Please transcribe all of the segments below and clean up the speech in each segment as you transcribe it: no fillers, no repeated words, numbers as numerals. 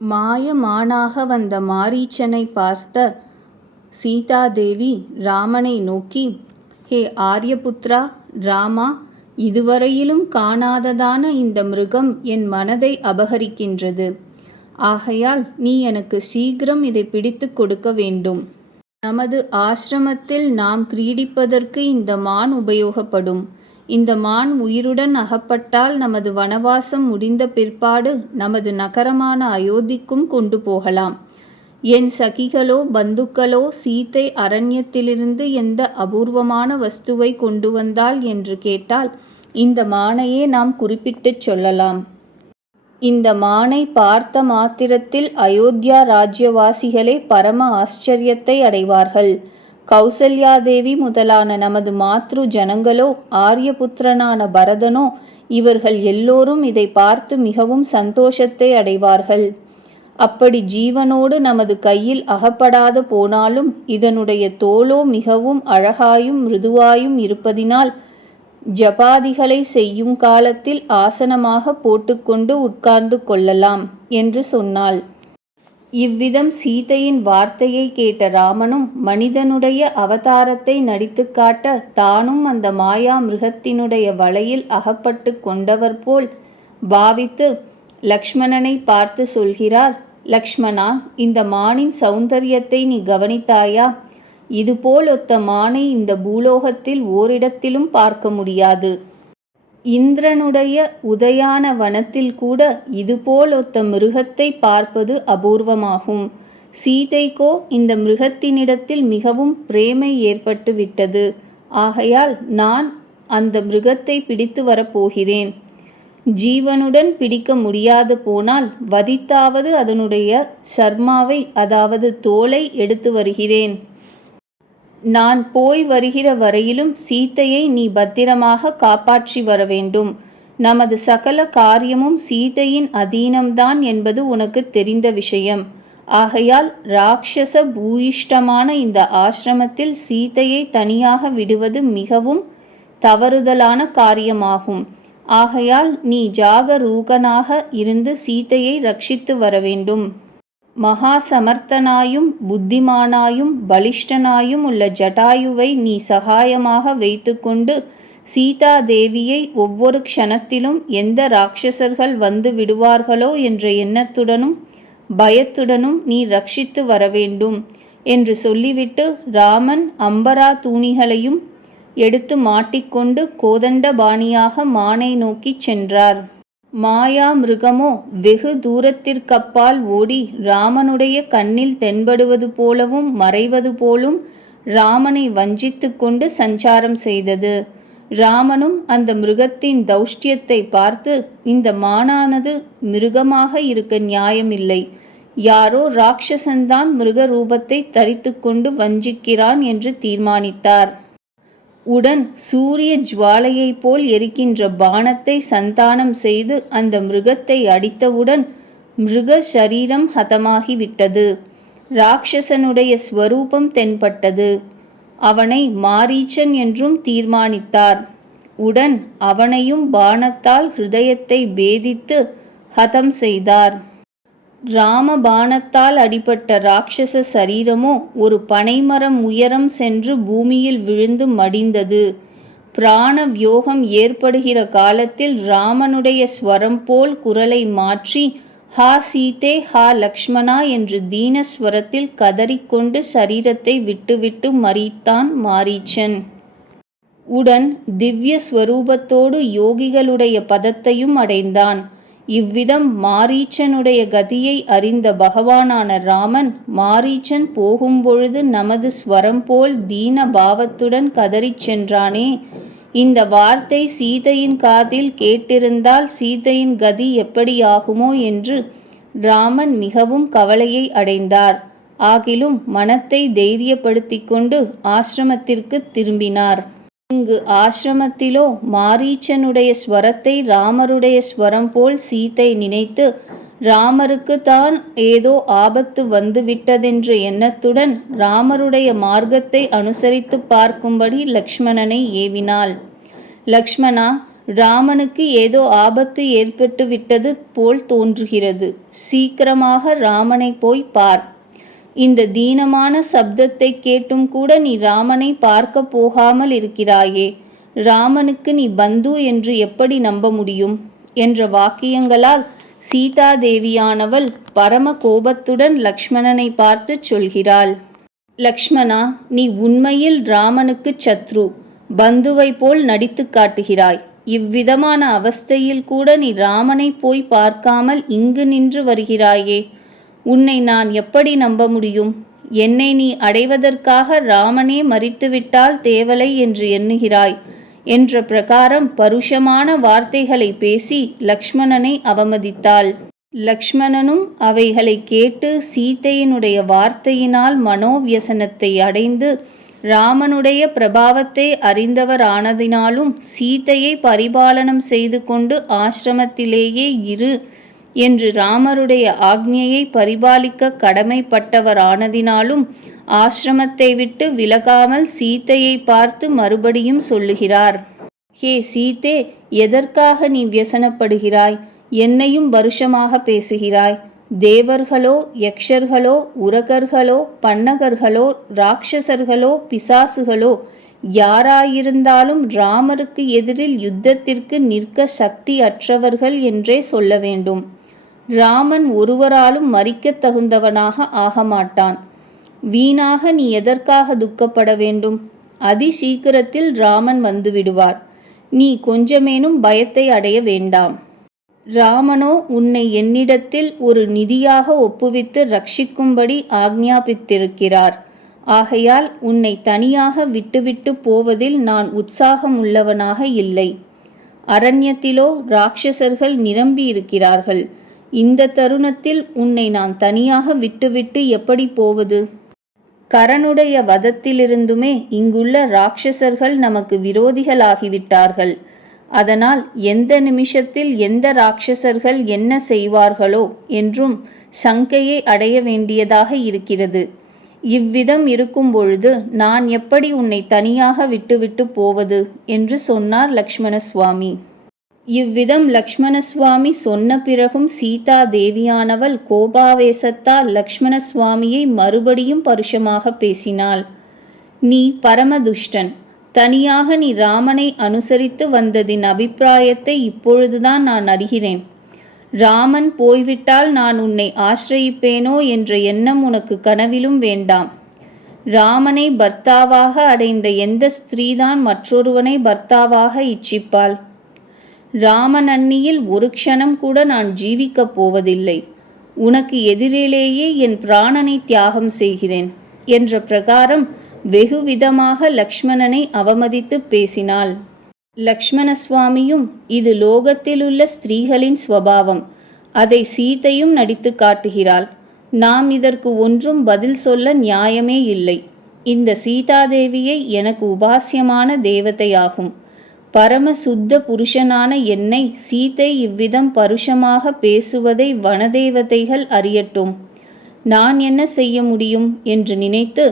மாயமானாக வந்த மாரீச்சனை பார்த்த சீதாதேவி ராமனை நோக்கி, ஹே ஆரியபுத்ரா ராமா, இதுவரையிலும் காணாததான இந்த மிருகம் என் மனதை அபகரிக்கின்றது. ஆகையால் நீ எனக்கு சீக்கிரம் இதை பிடித்து கொடுக்க வேண்டும். நமது ஆசிரமத்தில் நாம் கிரீடிப்பதற்கு இந்த மான் உபயோகப்படும். இந்த மான் உயிருடன் அகப்பட்டால் நமது வனவாசம் முடிந்த பிற்பாடு நமது நகரமான அயோத்திக்கும் கொண்டு போகலாம். என் சகிகளோ பந்துக்களோ சீத்தை அரண்யத்திலிருந்து எந்த அபூர்வமான வஸ்துவை கொண்டு வந்தாள் என்று கேட்டால் இந்த மானையே நாம் குறிப்பிட்டுச் சொல்லலாம். இந்த மானை பார்த்த மாத்திரத்தில் அயோத்தியா ராஜ்யவாசிகளே பரம ஆச்சரியத்தை அடைவார்கள். கௌசல்யாதேவி முதலான நமது மாத்ரு ஜனங்களோ ஆரியபுத்திரனான பரதனோ இவர்கள் எல்லோரும் இதை பார்த்து மிகவும் சந்தோஷத்தை அடைவார்கள். அப்படி ஜீவனோடு நமது கையில் அகப்படாது போனாலும் இதனுடைய தோலோ மிகவும் அழகாயும் மிருதுவாயும் இருப்பதினால் ஜபாதிகளை செய்யும் காலத்தில் ஆசனமாக போட்டுக்கொண்டு உட்கார்ந்து கொள்ளலாம் என்று சொன்னாள். இவ்விதம் சீதையின் வார்த்தையை கேட்ட ராமனும் மனிதனுடைய அவதாரத்தை நடித்து காட்ட தானும் அந்த மாயா மிருகத்தினுடைய வலையில் அகப்பட்டு கொண்டவர் போல் பாவித்து லக்ஷ்மணனை பார்த்து சொல்கிறார், லக்ஷ்மணா, இந்த மானின் சௌந்தரியத்தை நீ கவனித்தாயா? இதுபோல் ஒத்த மானை இந்த பூலோகத்தில் ஓரிடத்திலும் பார்க்க முடியாது. இந்திரனுடைய உதயான வனத்தில் கூட இதுபோல் ஒத்த மிருகத்தை பார்ப்பது அபூர்வமாகும். சீதைக்கோ இந்த மிருகத்தினிடத்தில் மிகவும் பிரேமை ஏற்பட்டு விட்டது. ஆகையால் நான் அந்த மிருகத்தை பிடித்து வரப்போகிறேன். ஜீவனுடன் பிடிக்க முடியாது போனால் வதித்தாவது அதனுடைய சர்மாவை, அதாவது தோலை எடுத்து வருகிறேன். நான் போய் வருகிற வரையிலும் சீதையை நீ பத்திரமாக காப்பாற்றி வர வேண்டும். நமது சகல காரியமும் சீதையின் அதீனம்தான் என்பது உனக்கு தெரிந்த விஷயம். ஆகையால் ராட்சச பூயிஷ்டமான இந்த ஆசிரமத்தில் சீதையை தனியாக விடுவது மிகவும் தவறுதலான காரியமாகும். ஆகையால் நீ ஜாகரூகனாக இருந்து சீதையை ரட்சித்து வர வேண்டும். மகா சமர்த்தனாயும் புத்திமானாயும் பலிஷ்டனாயும் உள்ள ஜட்டாயுவை நீ சகாயமாக வைத்துக்கொண்டு சீதாதேவியை ஒவ்வொரு க்ஷணத்திலும் எந்த ராட்சசர்கள் வந்து விடுவார்களோ என்ற எண்ணத்துடனும் பயத்துடனும் நீ ரட்சித்து வரவேண்டும் என்று சொல்லிவிட்டு ராமன் அம்பரா தூணிகளையும் எடுத்து மாட்டிக்கொண்டு கோதண்டபாணியாக மானை நோக்கி சென்றார். மாயா மிருகமோ வெகு தூரத்திற்கப்பால் ஓடி ராமனுடைய கண்ணில் தென்படுவது போலவும் மறைவது போலும் ராமனை வஞ்சித்து கொண்டு சஞ்சாரம் செய்தது. ராமனும் அந்த மிருகத்தின் தௌஷ்டியத்தை பார்த்து, இந்த மானானது மிருகமாக இருக்க நியாயமில்லை. யாரோ ராட்சசன்தான் மிருக ரூபத்தை தரித்து கொண்டு வஞ்சிக்கிறான் என்று தீர்மானித்தார். உடன் சூரிய ஜுவாலையைப் போல் எரிக்கின்ற பானத்தை சந்தானம் செய்து அந்த மிருகத்தை அடித்தவுடன் மிருக சரீரம் ஹதமாகிவிட்டது. ராட்சசனுடைய ஸ்வரூபம் தென்பட்டது. அவனை மாரீச்சன் என்றும் தீர்மானித்தார். உடன் அவனையும் பானத்தால் ஹிருதயத்தை பேதித்து ஹதம் செய்தார். ராமபானத்தால் அடிபட்ட ராட்சச சரீரமோ ஒரு பனைமரம் உயரம் சென்று பூமியில் விழுந்து மடிந்தது. பிராண வியோகம் ஏற்படுகிற காலத்தில் ராமனுடைய ஸ்வரம் போல் குரலை மாற்றி ஹா சீதே ஹா லக்ஷ்மணா என்று தீனஸ்வரத்தில் கதறிக்கொண்டு சரீரத்தை விட்டுவிட்டு மரித்தான் மாரீச்சன். உடன் திவ்ய ஸ்வரூபத்தோடு யோகிகளுடைய பதத்தையும் அடைந்தான். இவ்விதம் மாரீச்சனுடைய கதியை அறிந்த பகவானான ராமன், மாரீச்சன் போகும்பொழுது நமது ஸ்வரம் போல் தீன பாவத்துடன் கதறிச் சென்றானே, இந்த வார்த்தை சீதையின் காதில் கேட்டிருந்தால் சீதையின் கதி எப்படியாகுமோ என்று ராமன் மிகவும் கவலையை அடைந்தார். ஆகிலும் மனத்தை தைரியப்படுத்தி கொண்டு ஆசிரமத்திற்கு திரும்பினார். இங்கு ஆசிரமத்திலோ மாரீச்சனுடைய ஸ்வரத்தை ராமருடைய ஸ்வரம் போல் சீதை நினைத்து ராமருக்கு தான் ஏதோ ஆபத்து வந்துவிட்டதென்ற எண்ணத்துடன் ராமருடைய மார்க்கத்தை அனுசரித்து பார்க்கும்படி லக்ஷ்மணனை ஏவினாள். லக்ஷ்மணா, ராமனுக்கு ஏதோ ஆபத்து ஏற்பட்டு விட்டது போல் தோன்றுகிறது. சீக்கிரமாக ராமனை போய் பார். இந்த தீனமான சப்தத்தை கேட்டும் கூட நீ ராமனை பார்க்க போகாமல் இருக்கிறாயே, ராமனுக்கு நீ பந்து என்று எப்படி நம்ப முடியும் என்ற வாக்கியங்களால் சீதாதேவியானவள் பரம கோபத்துடன் லக்ஷ்மணனை பார்த்து சொல்கிறாள். லக்ஷ்மணா, நீ உண்மையில் ராமனுக்கு சத்ரு, பந்துவை போல் நடித்து காட்டுகிறாய். இவ்விதமான அவஸ்தையில் கூட நீ ராமனை போய் பார்க்காமல் இங்கு நின்று வருகிறாயே, உன்னை நான் எப்படி நம்ப முடியும்? என்னை நீ அடைவதற்காக ராமனே மரித்துவிட்டால் தேவலை என்று எண்ணுகிறாய் என்ற பிரகாரம் பருஷமான வார்த்தைகளை பேசி லக்ஷ்மணனை அவமதித்தாள். லக்ஷ்மணனும் அவைகளை கேட்டு சீதையினுடைய வார்த்தையினால் மனோவியசனத்தை அடைந்து ராமனுடைய பிரபாவத்தை அறிந்தவர் ஆனதினாலும் சீதையை பரிபாலனம் செய்து கொண்டு ஆசிரமத்திலேயே இரு என்று ராமருடைய ஆக்ஞையை பரிபாலிக்க கடமைப்பட்டவர் ஆனதினாலும் ஆசிரமத்தை விட்டு விலகாமல் சீதையை பார்த்து மறுபடியும் சொல்லுகிறார். ஹே சீதே, எதற்காக நீ வியசனப்படுகிறாய்? என்னையும் வருஷமாக பேசுகிறாய். தேவர்களோ யக்ஷர்களோ உரகர்களோ பன்னகர்களோ ராட்சசர்களோ பிசாசுகளோ யாராயிருந்தாலும் ராமருக்கு எதிரில் யுத்தத்திற்கு நிற்க சக்தி அற்றவர்கள் என்றே சொல்ல வேண்டும். ராமன் ஒருவராலும் மரிக்கத் தகுந்தவனாக ஆகமாட்டான். வீணாக நீ எதற்காக துக்கப்பட வேண்டும்? அதி சீக்கிரத்தில் ராமன் வந்துவிடுவார். நீ கொஞ்சமேனும் பயத்தை அடைய வேண்டாம். ராமனோ உன்னை என்னிடத்தில் ஒரு நிதியாக ஒப்புவித்து ரட்சிக்கும்படி ஆக்ஞாபித்திருக்கிறார். ஆகையால் உன்னை தனியாக விட்டுவிட்டு போவதில் நான் உற்சாகமுள்ளவனாக இல்லை. அரண்யத்திலோ ராட்சசர்கள் நிரம்பியிருக்கிறார்கள். இந்த தருணத்தில் உன்னை நான் தனியாக விட்டுவிட்டு எப்படி போவது? கரனுடைய வதத்திலிருந்துமே இங்குள்ள ராட்சசர்கள் நமக்கு விரோதிகளாகிவிட்டார்கள். அதனால் எந்த நிமிஷத்தில் எந்த ராட்சசர்கள் என்ன செய்வார்களோ என்றும் சங்கையை அடைய வேண்டியதாக இருக்கிறது. இவ்விதம் இருக்கும் பொழுது நான் எப்படி உன்னை தனியாக விட்டுவிட்டு போவது என்று சொன்னார் லக்ஷ்மண சுவாமி. இவ்விதம் லக்ஷ்மண சுவாமி சொன்ன பிறகும் சீதா தேவியானவள் கோபாவேசத்தால் லக்ஷ்மண சுவாமியை மறுபடியும் பருஷமாக பேசினாள். நீ பரமதுஷ்டன். தனியாக நீ ராமனை அனுசரித்து வந்ததின் அபிப்பிராயத்தை இப்பொழுதுதான் நான் அறிகிறேன். ராமன் போய்விட்டால் நான் உன்னை ஆசிரயிப்பேனோ என்ற எண்ணம் உனக்கு கனவிலும் வேண்டாம். ராமனை பர்த்தாவாக அடைந்த எந்த ஸ்திரீதான் மற்றொருவனை பர்த்தாவாக இச்சிப்பாள்? ராமநன்னியில் ஒரு க்ஷணம் கூட நான் ஜீவிக்கப் போவதில்லை. உனக்கு எதிரிலேயே என் பிராணனை தியாகம் செய்கிறேன் என்ற பிரகாரம் வெகுவிதமாக லக்ஷ்மணனை அவமதித்து பேசினாள். லக்ஷ்மண சுவாமியும் இது லோகத்திலுள்ள ஸ்திரீகளின் ஸ்வபாவம், அதை சீதையும் நடித்து காட்டுகிறாள். நாம் இதற்கு ஒன்றும் பதில் சொல்ல நியாயமே இல்லை. இந்த சீதாதேவியை எனக்கு உபாசியமான தேவதையாகும். பரம சுத்த புருஷனான என்னை சீதை இவ்விதம் பருஷமாக பேசுவதை வனதேவதைகள் அறியட்டும். நான் என்ன செய்ய முடியும் என்று நினைத்து,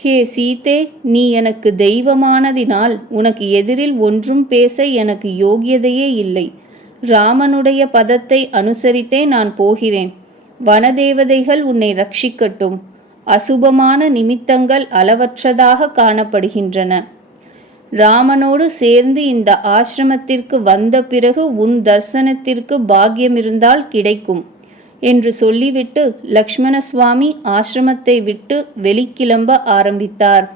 ஹே சீதே, நீ எனக்கு தெய்வமானதினால் உனக்கு எதிரில் ஒன்றும் பேச எனக்கு யோகியதையே இல்லை. ராமனுடைய பதத்தை அனுசரித்தே நான் போகிறேன். வனதேவதைகள் உன்னை ரட்சிக்கட்டும். அசுபமான நிமித்தங்கள் அளவற்றதாக காணப்படுகின்றன. ராமனோடு சேர்ந்து இந்த ஆசிரமத்திற்கு வந்த பிறகு உன் தரிசனத்திற்கு பாக்கியமிருந்தால் கிடைக்கும் என்று சொல்லிவிட்டு லக்ஷ்மண சுவாமி ஆசிரமத்தை விட்டு வெளிக்கிளம்ப ஆரம்பித்தார்.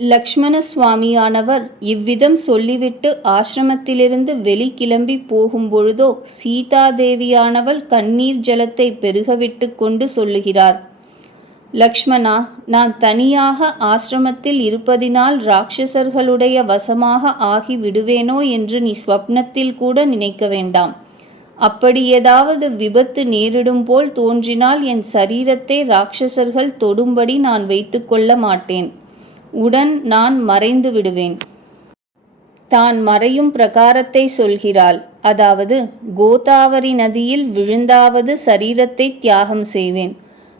லக்ஷ்மண சுவாமியானவர் இவ்விதம் சொல்லிவிட்டு ஆசிரமத்திலிருந்து வெளிக்கிளம்பி போகும்பொழுதோ சீதாதேவியானவள் கண்ணீர் ஜலத்தை பெருகவிட்டு கொண்டு சொல்லுகிறார். லக்ஷ்மணா, நான் தனியாக ஆசிரமத்தில் இருப்பதினால் ராட்சசர்களுடைய வசமாக ஆகி விடுவேனோ என்று நீ ஸ்வப்னத்தில் கூட நினைக்க வேண்டாம். அப்படி ஏதாவது விபத்து நேரிடும் போல் தோன்றினால் என் சரீரத்தை ராட்சசர்கள் தொடும்படி நான் வைத்து கொள்ள மாட்டேன். உடன் நான் மறைந்து விடுவேன். தான் மறையும் பிரகாரத்தை சொல்கிறாள். அதாவது, கோதாவரி நதியில் விழுந்தாவது சரீரத்தை தியாகம் செய்வேன்,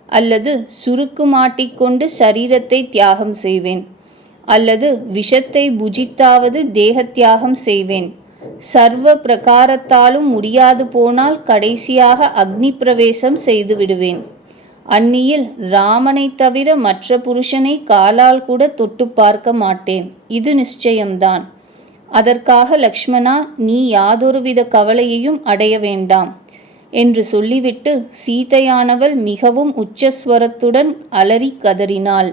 அல்லது சுருக்கு மாட்டிக்கொண்டு சரீரத்தை தியாகம் செய்வேன். அல்லது விஷத்தை புஜித்தாவது தேகத்தியாகம் செய்வேன். சர்வ பிரகாரத்தாலும் முடியாது போனால் கடைசியாக அக்னி பிரவேசம் செய்து விடுவேன். அந்நியில் ராமனை தவிர மற்ற புருஷனை காலால் கூட தொட்டு பார்க்க மாட்டேன். இது நிச்சயம்தான். அதற்காக லக்ஷ்மணா, நீ யாதொருவித கவலையையும் அடைய வேண்டாம் என்று சொல்லிவிட்டு சீதையானவள் மிகவும் உச்சஸ்வரத்துடன் அலறி கதறினாள்.